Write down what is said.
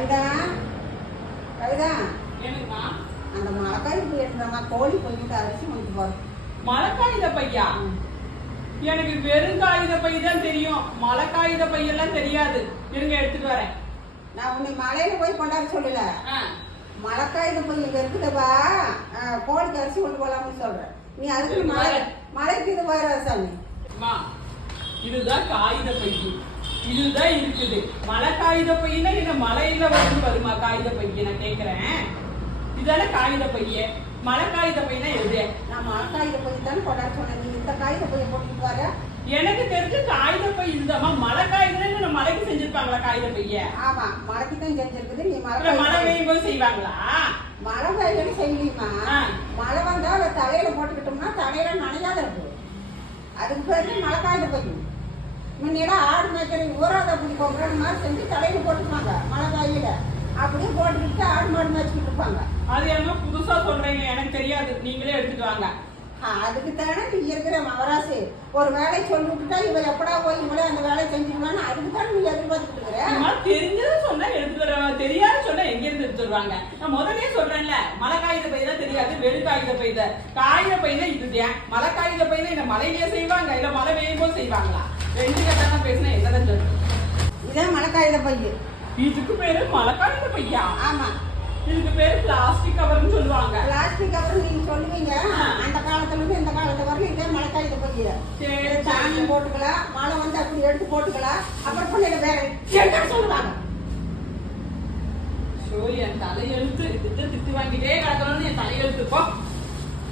கவிதா? கவிதா? அந்த மழைக்காய் போய் எடுத்துறாமா கோழி போயிட்டு அரிசி கொண்டு போறோம் மழைக்காயுத பையா? எனக்கு வெறும் காகித பை தான் தெரியும். மழை காகித பையெல்லாம் தெரியாது. இருங்க எடுத்துட்டு வரேன். நான் உன்னை மலையில போய் கொண்டாட சொல்லல. ஆ, மழைக்காய் போய் இங்க இருக்குதப்பா. கோழிக்கு அரிசி கொண்டு போலாம்னு சொல்றேன். நீ அதுக்கு மலை மலைக்கு இது வர சாமி. அம்மா இதுதான் காகித பை இதுதான் இருக்குது. மழை காகித பையில இந்த மலையில வந்து வருமா காகித பைய நான் கேக்குறேன். இதான காகித பைய? மழை காகித பையனா எது? நான் மழைக்காய் போய் தானே கொண்டாட சொன்னேன். நீ இந்த காகித போய் போட்டுட்டு வர. எனக்கு தெரிஞ்ச காகித பை இதுதாம்மா. மழை காகிதம் மலைக்கு செஞ்சிருப்பாங்களா காகித பைய? ஆமா மழைக்கு தான் செஞ்சிருக்குது. நீ மழை மழை பெய்யும் போது செய்வாங்களா? மழை பெய்யணும் செய்யலையுமா. மழை வந்தா அதை தலையில போட்டுக்கிட்டோம்னா தலையில அதுக்கு பேரு மழைக்காயில போய்க்கும் முன்னெல்லாம் ஆடு மேய்க்கிற ஊராத அப்படி போகிற மாதிரி செஞ்சு தலையில போட்டுக்குவாங்க மழை காயில அப்படியே போட்டுக்கிட்டு ஆடு மாடு மேய்ச்சிக்கிட்டு இருப்பாங்க. அது என்ன புதுசா சொல்றீங்க எனக்கு தெரியாது. நீங்களே எடுத்துட்டு வாங்க. அதுக்கு தானே நீ இருக்கிற மவராசு ஒரு வேலையை சொல்லி விட்டுட்டா இவ எப்படா போய் இவளே அந்த வேலையை செஞ்சிருவான்னு அதுக்கு தானே நீ எதிர்பார்த்துட்டு இருக்கிற தெரிஞ்சது சொன்னா எடுத்து தருவாங்க தெரியாது சொன்னா எங்க இருந்து எடுத்து வருவாங்க? நான் முதல்லயே சொல்றேன்ல மழை காகித பை தான் தெரியாது வெறு காகித பை தான் காகித பையில இதுதான். மழை காகித பையில இந்த மலையிலேயே செய்வாங்க இல்ல மழை பெய்யும் போது செய்வாங்களா? ரெண்டு கட்டணம் பேசினா என்னதான் சொல்றது? இதான் மழைக்காயில பையு இதுக்கு பேரு மழை காகித பையா? ஆமா. இதுக்கு பேரு பிளாஸ்டிக் கவர்னு சொல்லுவாங்க. பிளாஸ்டிக் நீங்க சொல்லுவீங்க. அந்த காலத்துல இருந்து இந்த காலத்து வரலும் இதே மழைக்காயில பைய. சாணி போட்டுக்கலாம் மழை வந்து அப்படி எடுத்து போட்டுக்கலாம் அப்புறம் பிள்ளைங்க வேற என்ன சொல்லுவாங்க? ஷோ என் தலையெழுத்து திட்டு திட்டு வாங்கிட்டே கிடக்கணும்னு என் தலையெழுத்து. போ.